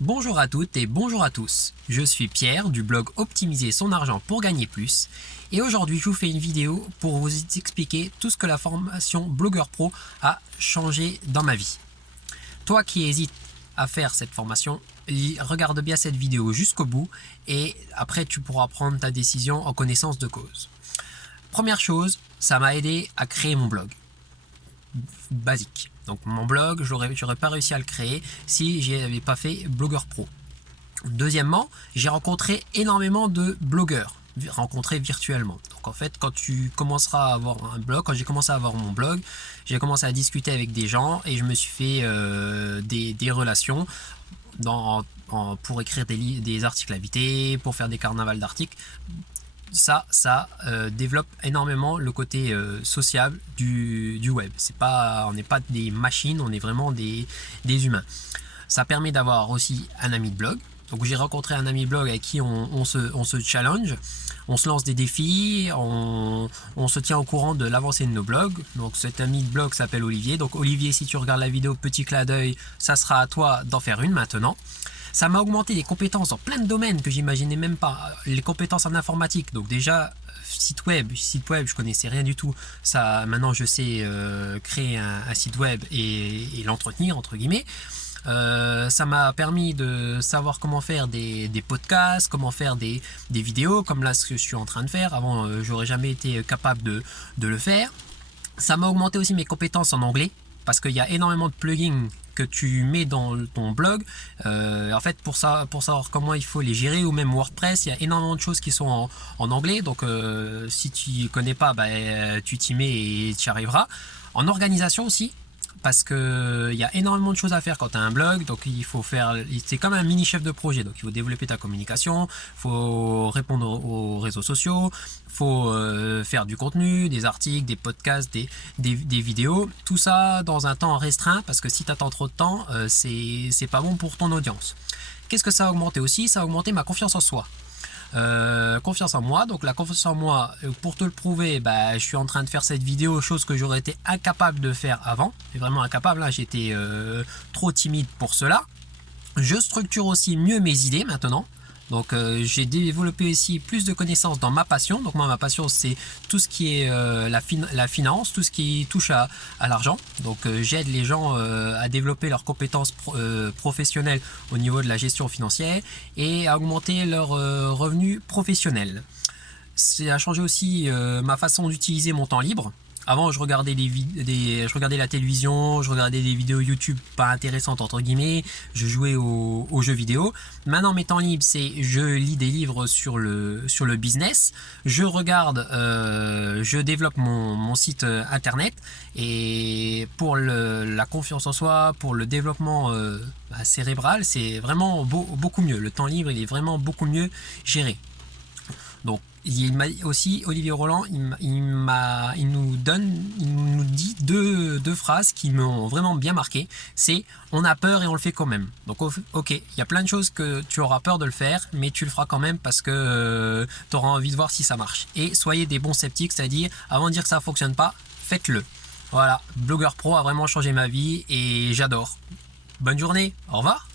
Bonjour à toutes et bonjour à tous, je suis Pierre du blog Optimiser son argent pour gagner plus et aujourd'hui je vous fais une vidéo pour vous expliquer tout ce que la formation Blogueur Pro a changé dans ma vie. Toi qui hésites à faire cette formation, regarde bien cette vidéo jusqu'au bout et après tu pourras prendre ta décision en connaissance de cause. Première chose, ça m'a aidé à créer mon blog. Basique. Donc mon blog, j'aurais pas réussi à le créer si je n'avais pas fait Blogueur Pro. Deuxièmement, j'ai rencontré énormément de blogueurs, rencontrés virtuellement. Donc en fait, quand tu commenceras à avoir un blog, quand j'ai commencé à avoir mon blog, j'ai commencé à discuter avec des gens et je me suis fait des relations pour écrire des articles invités, pour faire des carnavals d'articles. Ça développe énormément le côté sociable du web. On n'est pas des machines, on est vraiment des humains. Ça permet d'avoir aussi un ami de blog. Donc j'ai rencontré un ami de blog avec qui on se challenge, on se lance des défis, on se tient au courant de l'avancée de nos blogs. Donc cet ami de blog s'appelle Olivier. Donc Olivier, si tu regardes la vidéo, petit clin d'œil, ça sera à toi d'en faire une maintenant. Ça m'a augmenté des compétences dans plein de domaines que j'imaginais même pas. Les compétences en informatique, donc déjà site web, je connaissais rien du tout. Ça, maintenant je sais créer un site web et l'entretenir entre guillemets. Ça m'a permis de savoir comment faire des podcasts, comment faire des vidéos, comme là ce que je suis en train de faire. Avant, j'aurais jamais été capable de le faire. Ça m'a augmenté aussi mes compétences en anglais, parce qu'il y a énormément de plugins que tu mets dans ton blog. En fait, pour savoir comment il faut les gérer, ou même WordPress, il y a énormément de choses qui sont en anglais. Donc, si tu ne connais pas, tu t'y mets et tu y arriveras. En organisation aussi, parce qu'il y a énormément de choses à faire quand tu as un blog. Donc, il faut faire, c'est comme un mini chef de projet. Donc, il faut développer ta communication, il faut répondre aux réseaux sociaux, il faut faire du contenu, des articles, des podcasts, des vidéos. Tout ça dans un temps restreint, parce que si tu attends trop de temps, c'est pas bon pour ton audience. Qu'est-ce que ça a augmenté aussi? Ça a augmenté ma confiance en soi. Confiance en moi. Donc la confiance en moi, pour te le prouver, je suis en train de faire cette vidéo, chose que j'aurais été incapable de faire avant, mais vraiment incapable, hein, j'étais trop timide pour cela. Je structure aussi mieux mes idées maintenant. Donc j'ai développé aussi plus de connaissances dans ma passion. Donc moi, ma passion, c'est tout ce qui est la finance, tout ce qui touche à l'argent. Donc j'aide les gens à développer leurs compétences professionnelles au niveau de la gestion financière et à augmenter leurs revenus professionnels. Ça a changé aussi ma façon d'utiliser mon temps libre. Avant, je regardais je regardais la télévision, je regardais des vidéos YouTube pas intéressantes entre guillemets, je jouais aux jeux vidéo. Maintenant, mes temps libres, c'est je lis des livres sur le business, je développe mon site internet, et pour la confiance en soi, pour le développement cérébral, c'est vraiment beaucoup mieux. Le temps libre, il est vraiment beaucoup mieux géré. Donc, il m'a aussi, Olivier Roland, il nous dit deux phrases qui m'ont vraiment bien marqué. C'est on a peur et on le fait quand même. Donc ok, il y a plein de choses que tu auras peur de le faire, mais tu le feras quand même parce que tu auras envie de voir si ça marche. Et soyez des bons sceptiques, c'est-à-dire avant de dire que ça ne fonctionne pas, faites-le. Voilà, Blogueur Pro a vraiment changé ma vie et j'adore. Bonne journée, au revoir.